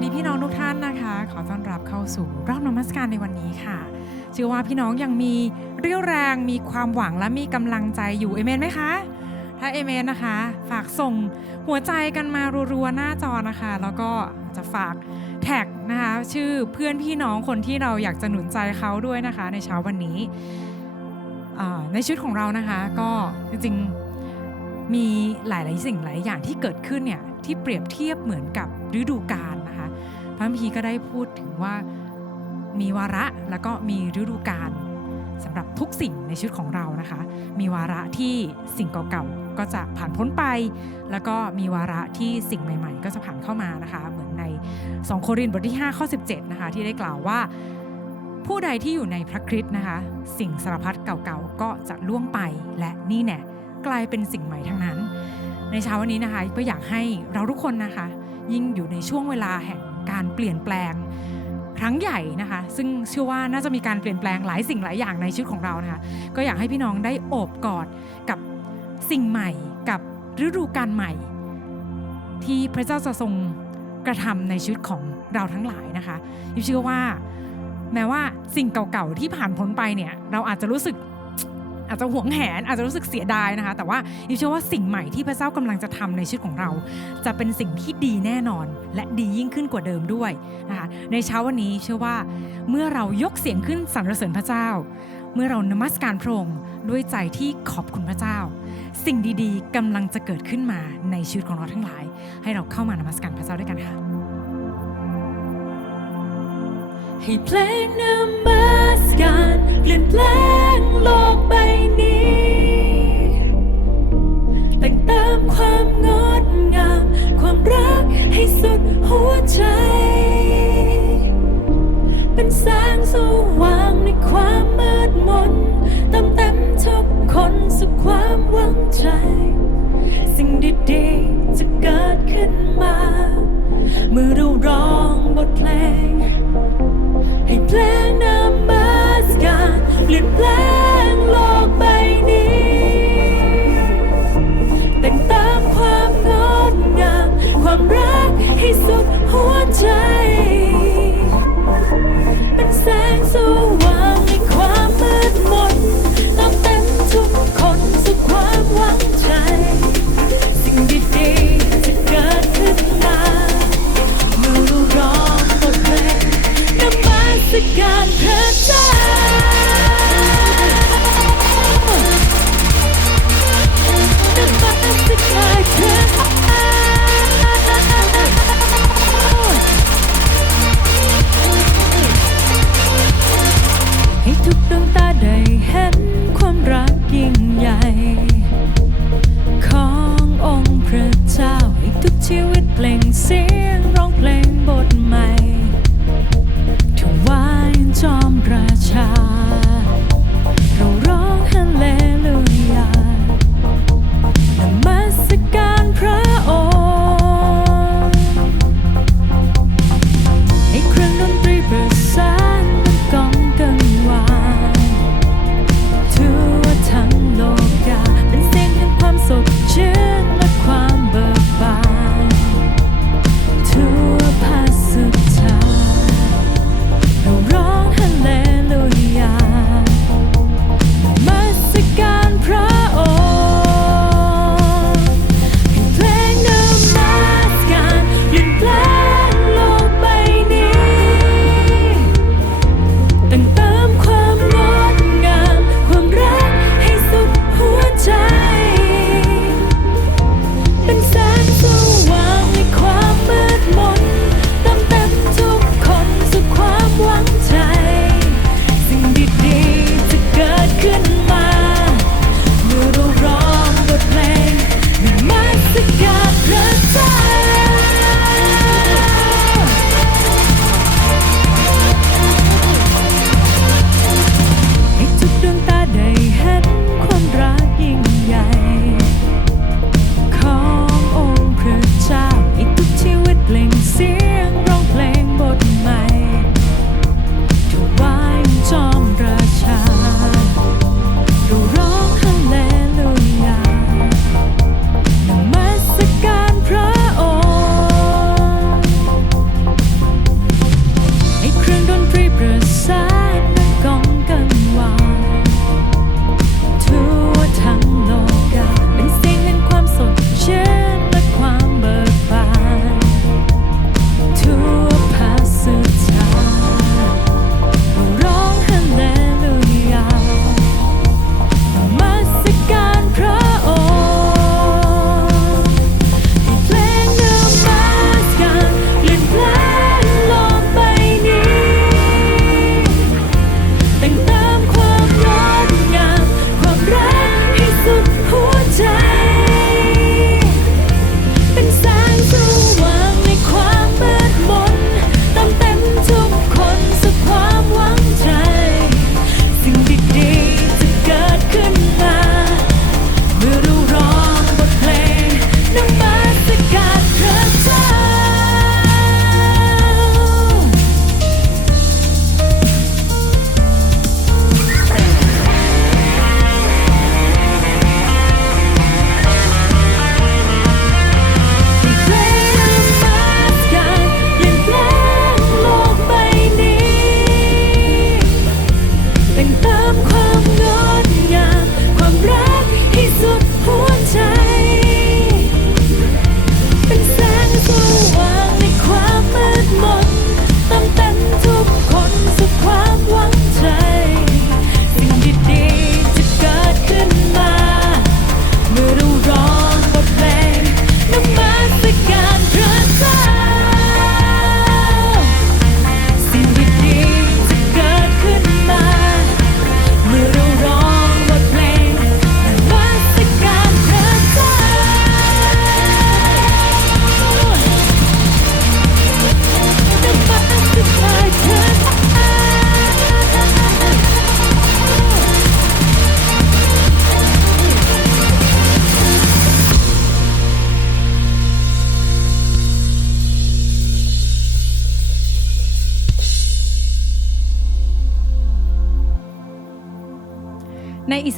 สดีพี่น้องทุกท่านนะคะ ขอต้อนรับเข้าสู่รอบนมัสการในวันนี้ค่ะเชื่อว่าพี่น้องยังมีเรี่ยวแรงมีความหวังและมีกำลังใจอยู่เอเมนไหมคะ ถ้าเอเมนนะคะ ฝากส่งหัวใจกันมารัวๆหน้าจอนะคะ แล้วก็จะฝากแท็กนะคะ ชื่อเพื่อนพี่น้องคนที่เราอยากจะหนุนใจเขาด้วยนะคะ ในเช้าวันนี้ในชีวิตของเรานะคะก็จริงๆมีหลาย ๆ สิ่งหลายอย่างที่เกิดขึ้นเนี่ยที่เปรียบเทียบเหมือนกับฤดูกาล พระคัมภีก็ได้พูดถึงว่ามีวาระแล้วก็มีฤดูกาลสำหรับทุกสิ่งในชีวิตของเรานะคะ มีวาระที่สิ่งเก่าๆก็จะผ่านพ้นไป แล้วก็มีวาระที่สิ่งใหม่ ๆ ก็จะผ่านเข้ามานะคะ เหมือนใน 2 โครินธ์บทที่5ข้อ17นะคะที่ได้กล่าวว่า ผู้ใดที่อยู่ในพระคริสต์นะคะ สิ่งสารพัดเก่าๆก็จะล่วงไปและนี่แน่กลายเป็นสิ่งใหม่ทั้งนั้น ในเช้าวันนี้นะคะก็อยากให้เราทุกคนนะคะ ยิ่งอยู่ในช่วงเวลาแห่ง การเปลี่ยนแปลงครั้งใหญ่นะคะ ซึ่งเชื่อว่าน่าจะมีการเปลี่ยนแปลงหลายสิ่งหลายอย่างในชีวิตของเรานะคะ ก็อยากให้พี่น้องได้โอบกอดกับสิ่งใหม่กับฤดูกาลใหม่ ที่พระเจ้าจะทรงกระทำในชีวิตของเราทั้งหลายนะคะยิบเชื่อว่า แม้ว่าสิ่งเก่าๆที่ผ่านพ้นไปเนี่ย เราอาจจะรู้สึก อาจจะหวงแหนอาจจะรู้สึกเสียดายนะคะ แต่ว่ายิบเชื่อว่าสิ่งใหม่ที่พระเจ้ากำลังจะทำในชีวิตของเรา จะเป็นสิ่งที่ดีแน่นอน และดียิ่งขึ้นกว่าเดิมด้วยนะคะในเช้าวันนี้เชื่อว่าเมื่อเรายกเสียงขึ้นสรรเสริญพระเจ้า เมื่อเรานมัสการพระองค์ด้วยใจที่ขอบคุณพระเจ้า สิ่งดีๆกำลังจะเกิดขึ้นมาในชีวิตของเราทั้งหลาย ให้เราเข้ามานมัสการพระเจ้าด้วยกันค่ะ ให้เพลงนมัสการเปลี่ยนแปลงโลกใบนี้แต่งเติมความงดงาม ความรักให้สุดหัวใจ เป็นแสงสว่างในความมืดมนเติมเต็มทุกคนสุขความหวังใจ กา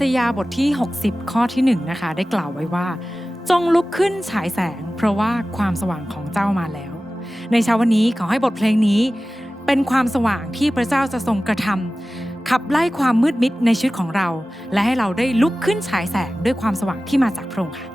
สยาบทที่ 60 ข้อที่1นะคะได้กล่าวไว้ว่า จงลุกขึ้นฉายแสง เพราะว่าความสว่างของเจ้ามาแล้ว ในเช้าวันนี้ขอให้บทเพลงนี้ เป็นความสว่างที่พระเจ้าจะทรงกระทำ ขับไล่ความมืดมิดในชีวิตของเรา และให้เราได้ลุกขึ้นฉายแสงด้วยความสว่างที่มาจากพระองค์ค่ะ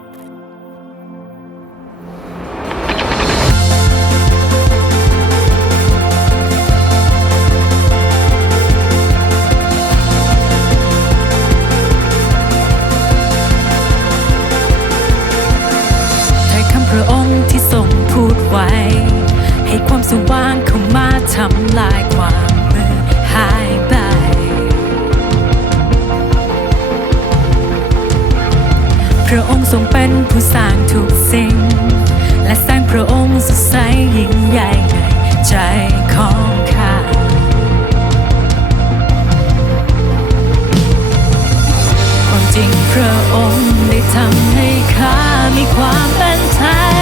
ระองค์ได้ทำให้ข้ามีความเป็นไทย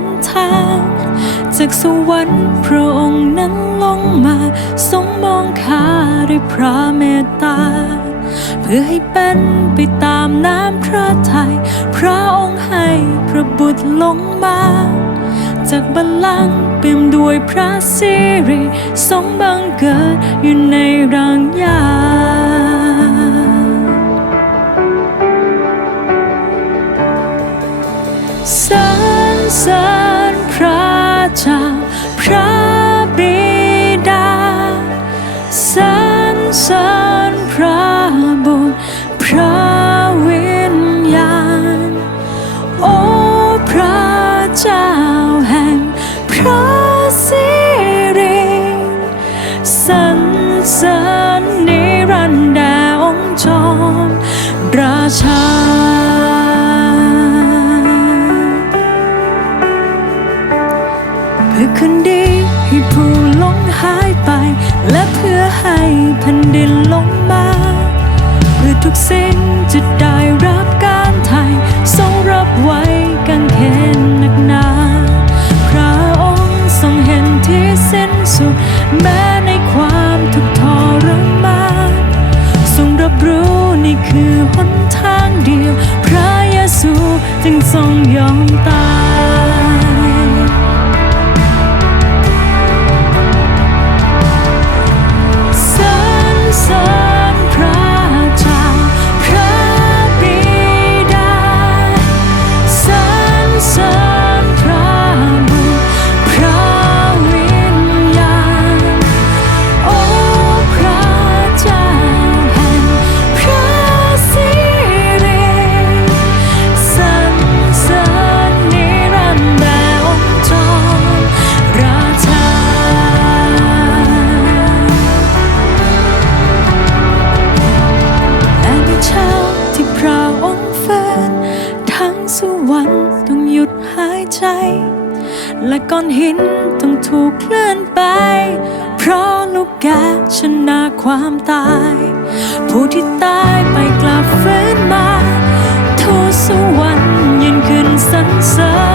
นทาง จากสวรรค์พระองค์นั้นลงมาทรงมองข้าด้วยพระเมตตา เพื่อให้เป็นไปตามน้ำพระทยัยพระองค์ให้พระบุตรลงมา จากบัลลังก์เปี่ยมด้วยพระสิริทรงบังเกิดอยู่ในรังยา coração. หินต้องถูกเคลื่อนไป เพราะลูกแกชนะความตาย ผู้ที่ตายไปกลับฟื้นมาทูสวรรค์ยืนขึ้นสรรเสริญ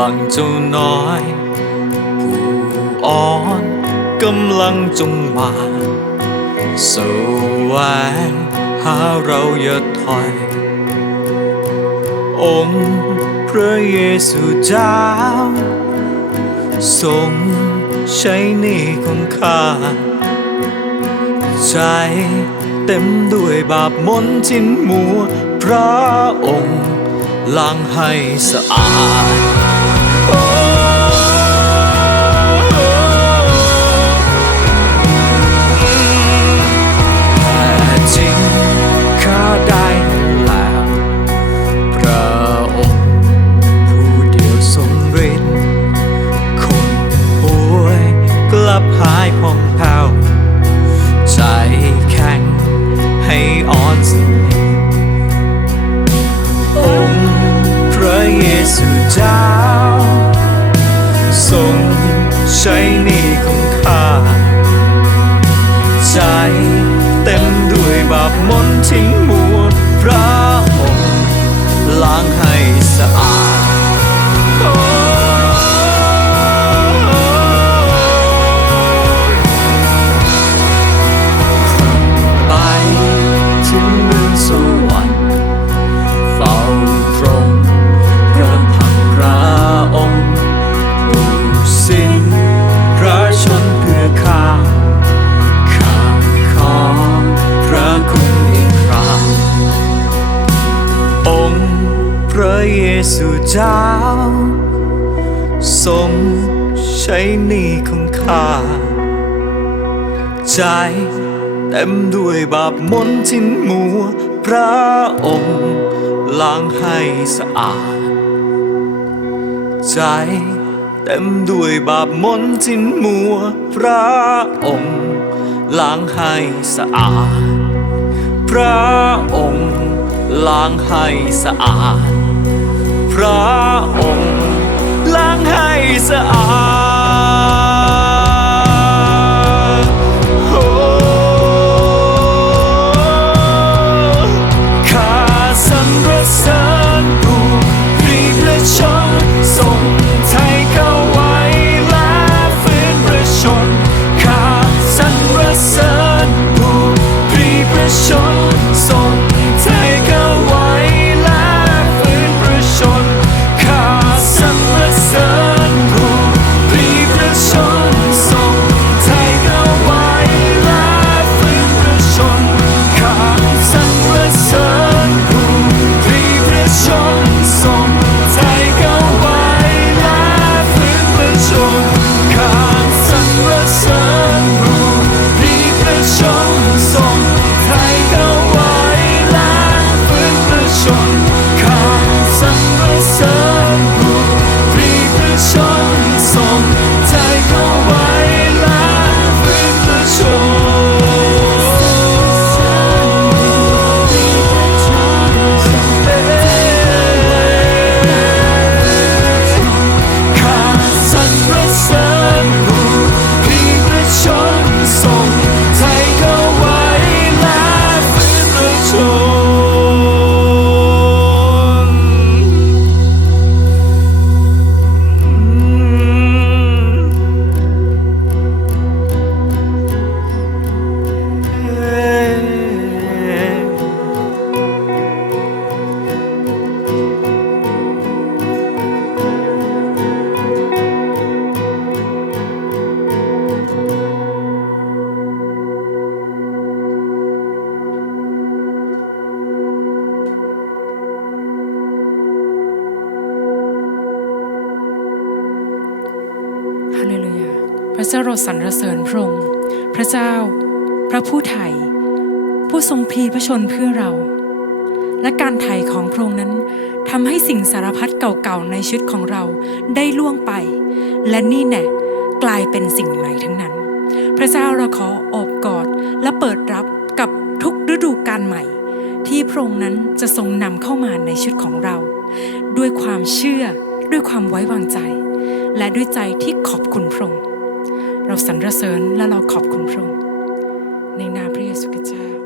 ลังเจ้าน้อย ผู้อ่อนกำลังจงมาสวงหาเราอย่าถอย องค์พระเยซูเจ้า ทรงใช้หนี่ของข้า ใจเต็มด้วยบาปมนทินมัว พระองค์ล้างให้สะอาด ได้แล้วพระองค์ผู้เดียวทรงฤทธิ์คนป่วยกลับหายผ่องแผ้วใจแข็งให้อ่อนสนิทองค์พระเยซูเจ้า ทรงใช้นี่ของข้า ใจเต็ม ทินมัวพระองค์ล้างให้ ระเยซูเจ้าทรงใช้นี่ของข้า ใจเต็มด้วยบาปมนทินมัว พระองค์ล้างให้สะอาด ใจเต็มด้วยบาปมนทินมัว พระองค์ล้างให้สะอาด พระองค์ล้างให้สะอาด ระองค์ล้างให้สะอาด ราสรรเสริญพระองค์พระเจ้า พระผู้ไถ่ผู้ทรงพลีพระชนเพื่อเรา และการไถ่ของพระองค์นั้นทำให้สิ่งสารพัดเก่าๆในชีวิตของเราได้ล่วงไป และนี่แน่กลายเป็นสิ่งใหม่ทั้งนั้น พระเจ้าเราขอโอบกอดและเปิดรับกับทุกฤดูกาลใหม่ ที่พระองค์นั้นจะทรงนำเข้ามาในชีวิตของเรา ด้วยความเชื่อด้วยความไว้วางใจ และด้วยใจที่ขอบคุณพระองค์ เราสรรเสริญและเราขอบคุณพระองค์ในนามพระเยซูคริสต์เจ้า